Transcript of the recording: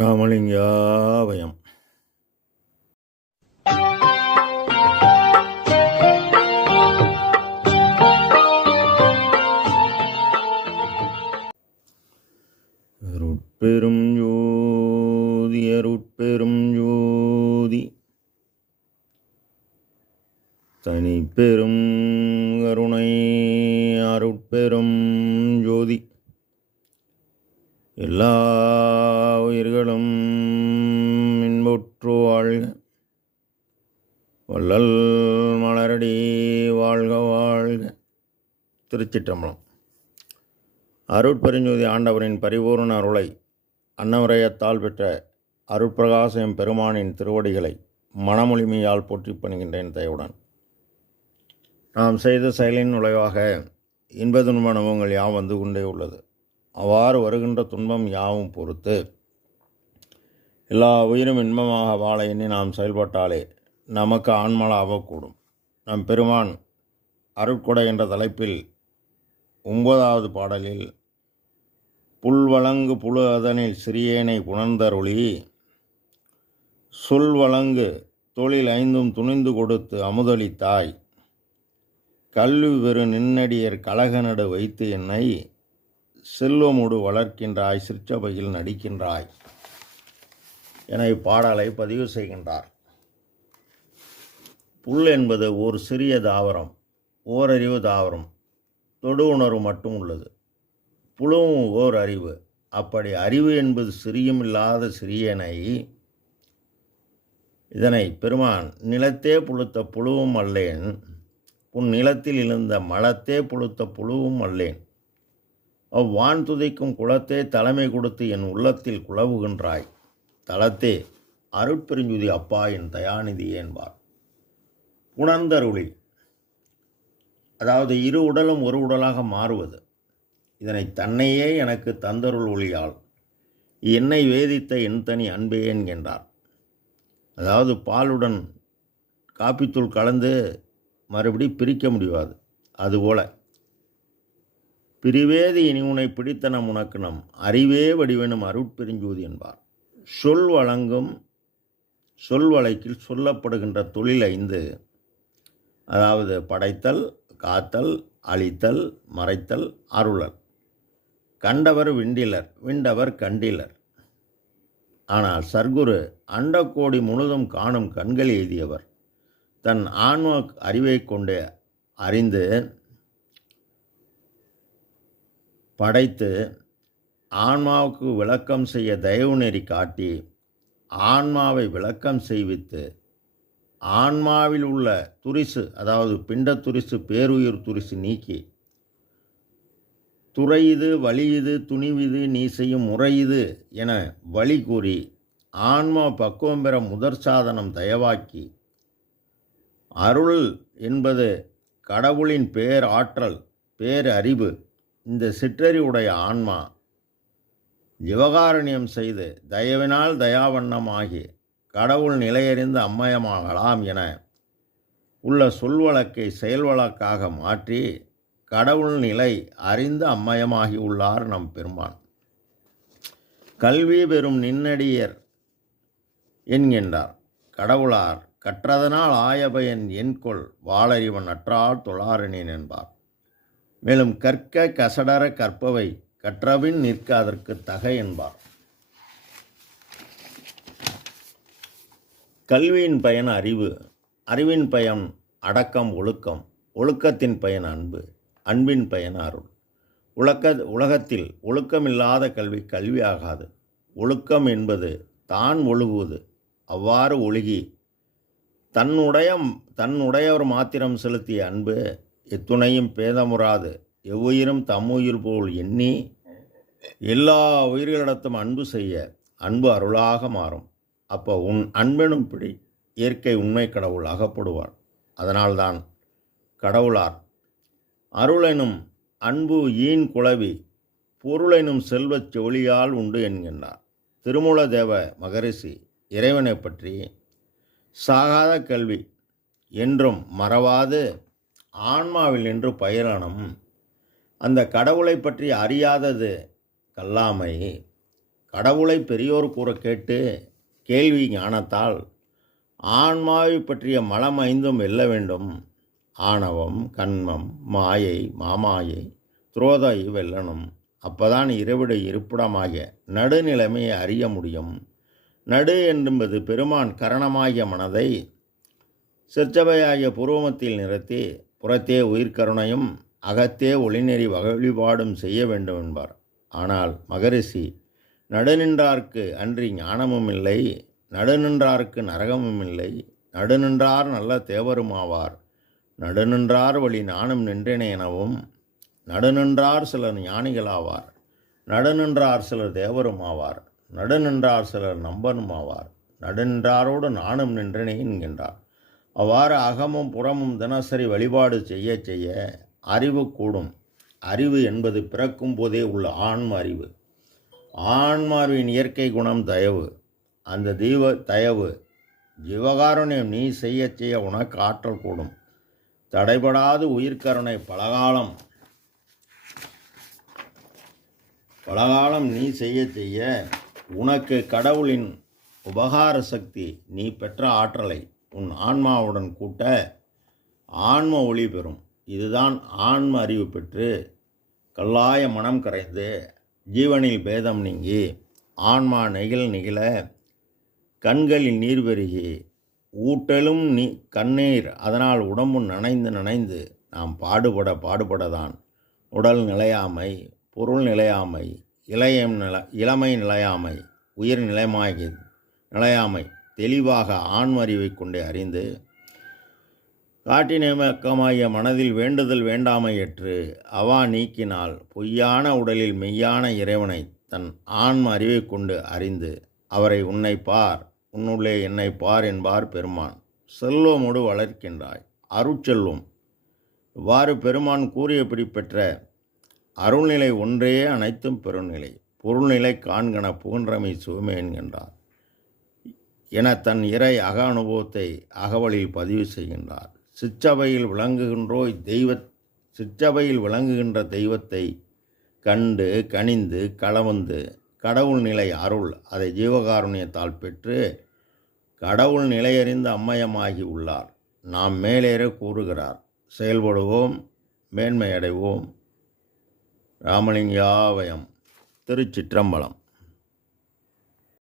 ராமலிங்காபயம். அருட்பெரும் ஜோதி அருட்பெரும் ஜோதி தனிப்பெரும் கருணை அருட்பெரும் ஜோதி எல்லா உயிர்களும் இன்புற்று வாழ்க. வள்ளல் மலரடி வாழ்க வாழ்க. திருச்சிற்றம்பலம். அருட்பெருஞ்சோதி ஆண்டவரின் பரிபூர்ண அருளை அன்னவரையத்தால் பெற்ற அருட்பிரகாசம் பெருமானின் திருவடிகளை மனமொழிமையால் போற்றி பணிகின்றேன் தயவுடன். நாம் செய்த செயலின் நுழைவாக இன்ப துன்ப அனுபவங்கள் யாவும் வந்து கொண்டே உள்ளது. அவ்வாறு வருகின்ற துன்பம் யாவும் பொறுத்து எல்லா உயிரும் இன்பமாக வாழ எண்ணி நாம் செயல்பட்டாலே நமக்கு ஆன்மலாகக்கூடும். நம் பெருமான் அருட்கொடை என்ற தலைப்பில் 9வது பாடலில் புல்வழங்கு புழு அதனில் சிறியேனை புணர்ந்தருளி சொல்வழங்கு தொழில் ஐந்தும் துணிந்து கொடுத்து அமுதளித்தாய், கல்வி பெரு நின்னடியர் கலகநடு வைத்து என்னை செல்வமுடு வளர்க்கின்றாய், சிற்சபையில் நடிக்கின்றாய் என இப்பாடலை பதிவு செய்கின்றார். புல் என்பது ஒரு சிறிய தாவரம், ஓரறிவு தாவரம், தொடு உணர்வு மட்டும் உள்ளது. புழுவும் ஓர் அறிவு. அப்படி அறிவு என்பது சிறியுமில்லாத சிறியனை இதனை பெருமான் நிலத்தே புழுத்த புழுவும் அல்லேன், உன் நிலத்தில் எழுந்த மலத்தே புழுத்த புழுவும் அல்லேன், அவ்வான் துதைக்கும் குளத்தே தலைமை கொடுத்து என் உள்ளத்தில் குழவுகின்றாய், தளத்தே அருட்பெருஞ்சுதி அப்பா என் தயாநிதி என்பார். புணர்ந்தருளி, அதாவது இரு உடலும் ஒரு உடலாக மாறுவது. இதனை தன்னையே எனக்கு தந்தருள் ஒளியால் என்னை வேதித்த என் தனி அன்பே என்கின்றார். அதாவது பாலுடன் காப்பித்தூள் கலந்து மறுபடி பிரிக்க முடியாது. அதுபோல பிரிவேதி இனி உனை பிடித்தனம் உனக்கு நம் அறிவே வடிவெனும் அருட்பெருஞ்சோதி என்பார். சொல் வழங்கும் சொல் வழக்கில் சொல்லப்படுகின்ற தொழில் 5, அதாவது படைத்தல், காத்தல், அழித்தல், மறைத்தல், அருளல். கண்டவர் விண்டிலர், விண்டவர் கண்டிலர். ஆனால் சர்க்குரு அண்டக்கோடி முழுதும் காணும் கண்கள் எய்தியவர். தன் ஆன்ம அறிவை கொண்டு அறிந்து படைத்து ஆன்மாவுக்கு விளக்கம் செய்ய தயவு நெறி காட்டி ஆன்மாவை விளக்கம் செய்வித்து ஆன்மாவில் உள்ள துரிசு, அதாவது பிண்ட துரிசு, பேருயிர் துரிசு நீக்கி துறையுது வலியுது துணிவிது நீ செய்யும் முறையுது என வழி கூறி ஆன்மா பக்குவம் பெற முதற் சாதனம் தயவாக்கி, அருள் என்பது கடவுளின் பேர் ஆற்றல், பேர் அறிவு. இந்த சிற்றறிவுடைய ஆன்மா ஜீவகாருண்யம் செய்து தயவினால் தயாவண்ணமாகி கடவுள் நிலையறிந்து அம்மயமாகலாம் என உள்ள சொல்வழக்கை செயல் வழக்காக மாற்றி கடவுள் நிலை அறிந்து அம்மயமாகி உள்ளார் நம் பெருமான். கல்வி பெறும் நின்னடியர் என்கின்றார். கடவுளார் கற்றதனால் ஆயபயன் என்கொள் வாளறிவன் அற்றால் தொழாரணேன் என்பார். மேலும் கற்க கசடர கற்பவை கற்றபின் நிற்க அதற்கு தகை என்பார். கல்வியின் பயன் அறிவு, அறிவின் பயன் அடக்கம் ஒழுக்கம், ஒழுக்கத்தின் பயன் அன்பு, அன்பின் பயன் அருள். உலகத்தில் ஒழுக்கமில்லாத கல்வி கல்வி ஆகாது. ஒழுக்கம் என்பது தான் ஒழுகுவது. அவ்வாறு ஒழுகி தன்னுடையவர் மாத்திரம் செலுத்திய அன்பு எத்துணையும் பேதமுறாது எவ்வுயிரும் தம்முயிர் போல் எண்ணி எல்லா உயிர்களிடத்தும் அன்பு செய்ய அன்பு அருளாக மாறும். அப்போ உன் அன்பெனும் பிடி இயற்கை உண்மை கடவுள் அகப்படுவார். அதனால்தான் கடவுளார் அருளெனும் அன்பு ஈன் குளவி பொருளெனும் செல்வச் செவிலியால் உண்டு என்கின்றார். திருமூல தேவ மகரிஷி இறைவனை பற்றி சாகாத கல்வி என்றும் மறவாது ஆன்மாவில் நின்று பயிரணும், அந்த கடவுளை பற்றி அறியாதது கல்லாமை, கடவுளை பெரியோர் கூற கேட்டு கேள்வி ஞானத்தால் ஆன்மாவை பற்றிய மலம் ஐந்தும் வெல்ல வேண்டும். ஆணவம், கண்மம், மாயை, மாமாயை, துரோதை வெல்லணும். அப்பதான் இறைவிட இருப்பிடமாகிய நடுநிலைமையை அறிய முடியும். நடு என்பது பெருமான் கரணமாகிய மனதை சிற்சபையாகிய பூர்வமத்தில் நிறுத்தி புறத்தே உயிர்கருணையும் அகத்தே ஒளிநெறி வழிபாடும் செய்ய வேண்டும் என்பார். ஆனால் மகரிஷி நடுநின்றார்க்கு அன்றி ஞானமும் இல்லை, நடுநின்றார்க்கு நரகமும் இல்லை, நடுநின்றார் நல்ல தேவருமாவார், நடுநின்றார் வழி நானும் நின்றேனே எனவும், நடுநின்றார் சிலர் ஞானிகளாவார், நடுநின்றார் சிலர் தேவருமாவார், நடுநின்றார் சிலர் நம்பனுமாவார், நடுநின்றாரோடு நானும் நின்றேனே என்கின்றார். அவ்வாறு அகமும் புறமும் தினசரி வழிபாடு செய்ய செய்ய அறிவு கூடும். அறிவு என்பது பிறக்கும் போதே உள்ள ஆன்ம அறிவு. ஆன்மாவின் இயற்கை குணம் தயவு. அந்த தயவு ஜீவகாருண்யம் நீ செய்ய செய்ய உனக்கு ஆற்றல் கூடும். தடைபடாது உயிர்கருணை பலகாலம் நீ செய்ய செய்ய உனக்கு கடவுளின் உபகார சக்தி நீ பெற்ற ஆற்றலை உன் ஆன்மாவுடன் கூட்ட ஆன்ம ஒளி பெறும். இதுதான் ஆன்ம அறிவு பெற்று கல்லாய மனம் கரைந்து ஜீவனில் பேதம் நீங்கி ஆன்மா நெகிழ கண்களில் நீர் பெருகி ஊட்டலும் கண்ணீர் அதனால் உடம்பு நனைந்து நாம் பாடுபடதான் உடல் நிலையாமை, பொருள் நிலையாமை, இளமை நிலையாமை, உயிர் நிலையாமை தெளிவாக ஆன்மறிவை கொண்டே அறிந்து காட்டினேமக்கமாகிய மனதில் வேண்டுதல் வேண்டாமையற்று அவா நீக்கினால் பொய்யான உடலில் மெய்யான இறைவனை தன் ஆன்ம அறிவை கொண்டு அறிந்து அவரை உன்னை பார், உன்னுள்ளே என்னை பார் என்பார் பெருமான். செல்வமோடு வளர்க்கின்றாய் அருட்செல்வம். இவ்வாறு பெருமான் கூறியபடி பெற்ற அருள்நிலை ஒன்றே அனைத்தும் பெருநிலை. பொருள்நிலை காண்கன புகன்றமை சுகமே என்கின்றார் என தன் இறை அக அனுபவத்தை அகவலில் பதிவு செய்கின்றார். சிற்றபையில் விளங்குகின்ற தெய்வத்தை கண்டு கனிந்து களவந்து கடவுள் நிலை அருள் அதை ஜீவகாருண்யத்தால் பெற்று கடவுள் நிலையறிந்த அம்மயமாகி உள்ளார். நாம் மேலேற கூறுகிறார். செயல்படுவோம், மேன்மையடைவோம். ராமலிங்காவயம். திருச்சிற்றம்பலம்.